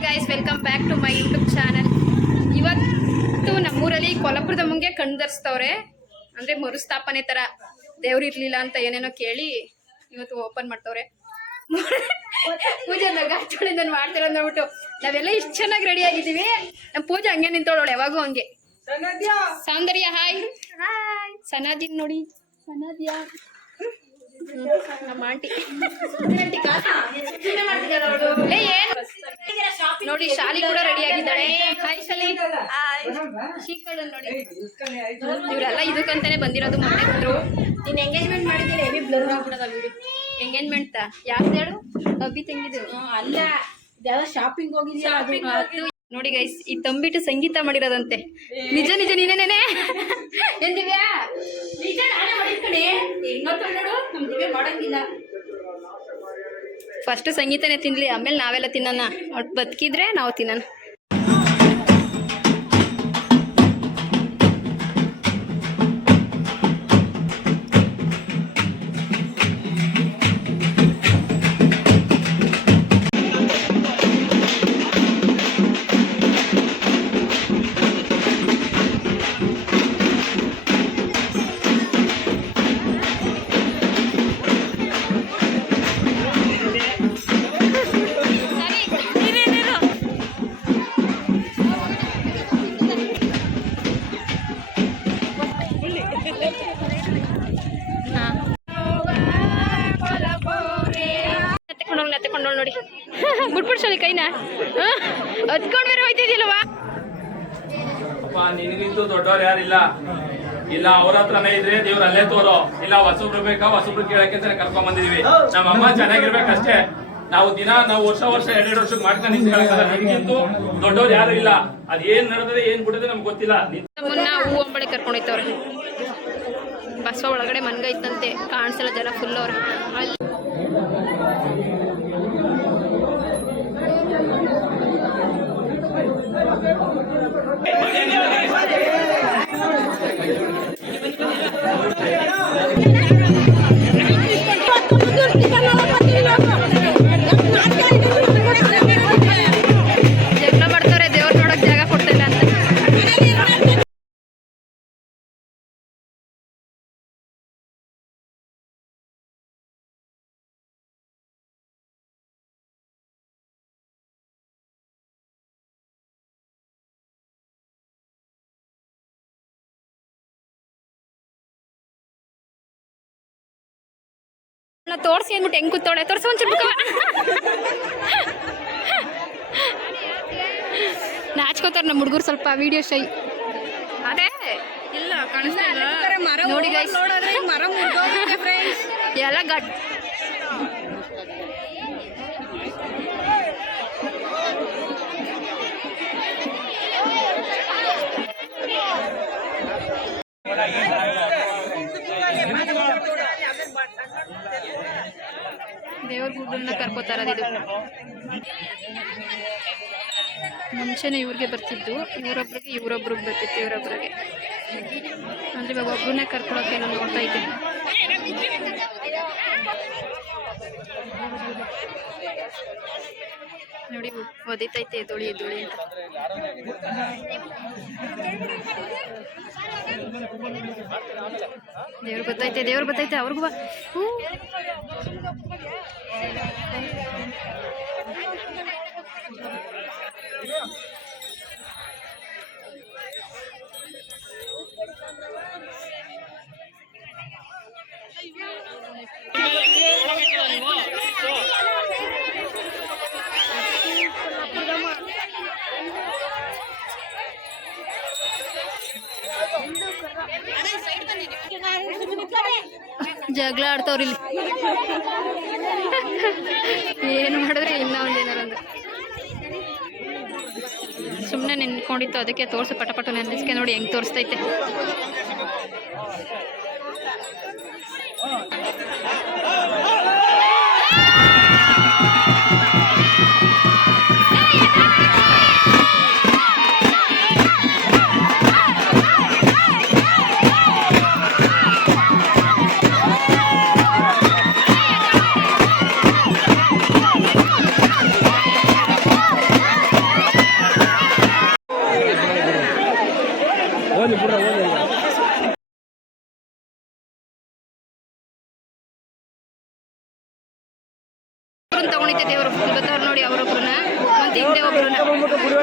Hi guys, welcome back to my YouTube channel. ಇವತ್ತು ನಮ್ಮೂರಲ್ಲಿ ಕೊಲ್ಲಾಪುರದ ಮುಂಗೆ ಕಣ್ದರ್ಸ್ತವ್ರೆ. ಅಂದರೆ ಮರುಸ್ಥಾಪನೆ ಥರ ದೇವ್ರಿರ್ಲಿಲ್ಲ ಅಂತ ಏನೇನೋ ಕೇಳಿ ಇವತ್ತು ಓಪನ್ ಮಾಡ್ತವ್ರೆ. ಪೂಜೆ ನಗಾಡ್ತೊಳೆ ನಾನು ಮಾಡ್ತಿರೋದು ನೋಡ್ಬಿಟ್ಟು ನಾವೆಲ್ಲ ಇಷ್ಟು ಚೆನ್ನಾಗಿ ರೆಡಿ ಆಗಿದ್ದೀವಿ. ನಮ್ಮ ಪೂಜೆ ಹಂಗೆ ನಿಂತೋಳೋಳು ಯಾವಾಗೂ ಹಂಗೆ. ಸೌಂದರ್ಯ ಹಾಯ್ ಹಾಯ್. ಸನಾದಿನ್ ನೋಡಿ, ಸನಾದ್ಯ ನಮ್ಮ ಆಂಟಿ ನೋಡಿ. ಶಾಲಿ ಕೂಡ ರೆಡಿ ಆಗಿದ್ದಾಳೆ. ಹಾಯ್ ಶಾಲಿ. ಶೀಕಳು ನೋಡಿ, ಇವರೆಲ್ಲ ಇದಕ್ಕಂತಾನೆ ಬಂದಿರೋದು. ಮೊನ್ನೆ ಬಂದ್ರು. ನೀನು ಎಂಗೇಜ್ಮೆಂಟ್ ಮಾಡಿದ್ದೀರಿ, ಹೆವಿ ಬ್ಲರ್ ಆಗ್ಬಿಡೋದ ವಿಡಿಯೋ. ಎಂಗೇಜ್ಮೆಂಟ್ ಯಾವ್ದು ಹೇಳು? ಅಬ್ಬಿ ತಂಗಿದ್ದು ಅಲ್ಲ, ಯಾವ ಶಾಪಿಂಗ್ ಹೋಗಿದ್ಯಾ? ನೋಡಿ ಗೈಸ್, ಈ ತಂಬಿಟ್ಟು ಸಂಗೀತ ಮಾಡಿರೋದಂತೆ. ನಿಜ ನಿಜ ನೀನೇನೇನೆ ಏನ್ ದಿವ್ಯಾ? ನಿಜ ನಾನೇ ಮಾಡಿದ್ಕಣೆ. ಇನ್ನೊಂದು ನೋಡು, ನಮ್ ದಿವ್ಯ ಮಾಡಂಗಿಲ್ಲ. ಫಸ್ಟ್ ಸಂಗೀತನೇ ತಿನ್ಲಿ, ಆಮೇಲೆ ನಾವೆಲ್ಲ ತಿನ್ನೋಣ. ಒಟ್ಟು ಬದುಕಿದ್ರೆ ನಾವು ತಿನ್ನೋಣ. ಎತ್ಕೊಂಡೋಳು ನೋಡಿ, ಬಿಟ್ಬಿಡ್ಸಲಿ ಕೈನ ಹತ್ಕೊಂಡ್ ಬೇರೆ ಹೋಯ್ತಿದ್ಯಲ್ವಾ? ನಿನಗಿಂತೂ ದೊಡ್ಡವ್ರು ಯಾರಿಲ್ಲ. ಇಲ್ಲ ಅವ್ರ ಹತ್ರನೇ ಇದ್ರೆ ದೇವ್ರ ಅಲ್ಲೇ ತೋರೋ. ಇಲ್ಲ ಹೊಸಬ್ರು ಬೇಕಾ, ಹೊಸಬ್ರು ಕೇಳಕ್ಕೆ ಕರ್ಕೊಂಡ್ ಬಂದಿದೀವಿ. ನಮ್ಮಮ್ಮ ಚೆನ್ನಾಗಿರ್ಬೇಕಷ್ಟೇ. ನಾವು ವರ್ಷ ಎರಡೆರಡು ವರ್ಷಕ್ಕೆ ಮಾಡ್ಕೊಂಡು ನಿಂತ್ಕೊಳ್ಳೋದಲ್ಲ. ನಿನಗಿಂತೂ ದೊಡ್ಡವ್ರು ಯಾರು ಇಲ್ಲ. ಅದ್ ಏನ್ ನಡೆದ್ರೆ ಏನ್ ಬಿಡದೆ ನಮ್ಗೆ ಗೊತ್ತಿಲ್ಲ. ಮುನ್ನ ಹೂ ಅಂಬಳೆ ಕರ್ಕೊಂಡೋಯ್ತವ್ರೆ. ಬಸ್ ಒಳಗಡೆ ಮನ್ಗೈತಂತೆ, ಕಾಣಿಸಲ್ಲ, ಜನ ಫುಲ್ ಅವ್ರೆ. ಜಗಳ ಮಾಡ್ತಾರೆ, ದೇವ್ರ ನೋಡಕ್ ಜಾಗ ಕೊಡ್ತಿಲ್ಲ ಅಂತ. ತೋರ್ಸಿ ಅಂದ್ಬಿಟ್ಟು ಹೆಂಗ್ ಕೂತೋಳೆ. ತೋರ್ಸ ಒಂಚೂರು ನಾಚ್ಕೋತಾರ ನಮ್ಮ ಹುಡುಗರು ಸ್ವಲ್ಪ. ವಿಡಿಯೋ ಶೈ ಅದೇ ಇಲ್ಲ ನೋಡಿ ಗೈಸ್, ಎಲ್ಲ ಗಟ್ ದೇವ್ರ ಗುಡ್ಡನ್ನ ಕರ್ಕೋತಾರದು. ಮುಂಚೆನೆ ಇವ್ರಿಗೆ ಬರ್ತಿದ್ದು, ಇವರೊಬ್ರಿಗೆ ಬರ್ತಿತ್ತು. ಇವರೊಬ್ರಿಗೆ ಅಂದ್ರೆ ಇವಾಗ ಒಬ್ಬರನ್ನೇ ಕರ್ಕೊಳಕ್ಕೆ ನಾನು ನೋಡ್ತಾ ಇದ್ದೀನಿ. ನೋಡಿ ಒದಿತೈತೆ ಧೂಳಿ ಅಂತ. ದೇವ್ರು ಬತ್ತೈತೆ ಅವ್ರಿಗೂ ಬಾ. ಜಗಳ ಆಡ್ತವ್ರಿ ಇಲ್ಲಿ. ಏನು ಮಾಡಿದ್ರೆ ಇನ್ನ ಒಂದೇನಾರ ಅಂದ್ರೆ ಸುಮ್ಮನೆ ನಿಂತ್ಕೊಂಡಿತ್ತು. ಅದಕ್ಕೆ ತೋರಿಸಿ ಪಟಪಟ ನೆನೆಸ್ಕೆ ನೋಡಿ ಹೆಂಗ್ ತೋರಿಸ್ತೈತೆ. ಹಿಂದೆ ಒಬ್ರು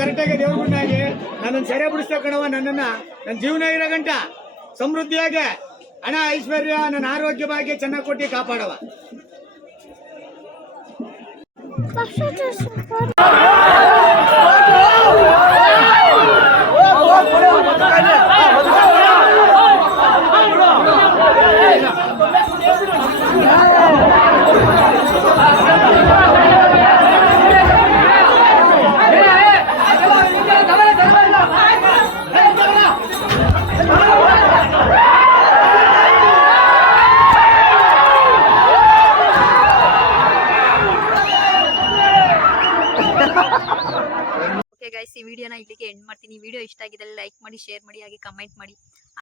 ಕರೆಕ್ಟಾಗಿ ದೇವ್ರ ಗುಂಡಾಗಿ ನನ್ನನ್ನು ಸೆರೆ ಬಿಡಿಸ್ತಾ ಕಣವ, ನನ್ನ ಜೀವನ ಇರೋ ಗಂಟ ಸಮೃದ್ಧಿಯಾಗಿ ಹಣ ಐಶ್ವರ್ಯ ನನ್ನ ಆರೋಗ್ಯ ಭಾಗ್ಯ ಚೆನ್ನಾಗಿ ಕೊಟ್ಟು ಕಾಪಾಡವ. ಓಕೆ ಗೈಸ್, ಈ ವಿಡಿಯೋನ ಇಲ್ಲಿಗೆ ಎಂಡ್ ಮಾಡ್ತೀನಿ. ಈ ವಿಡಿಯೋ ಇಷ್ಟ ಆಗಿದ್ದರೆ ಲೈಕ್ ಮಾಡಿ, ಶೇರ್ ಮಾಡಿ, ಹಾಗೆ ಕಮೆಂಟ್ ಮಾಡಿ.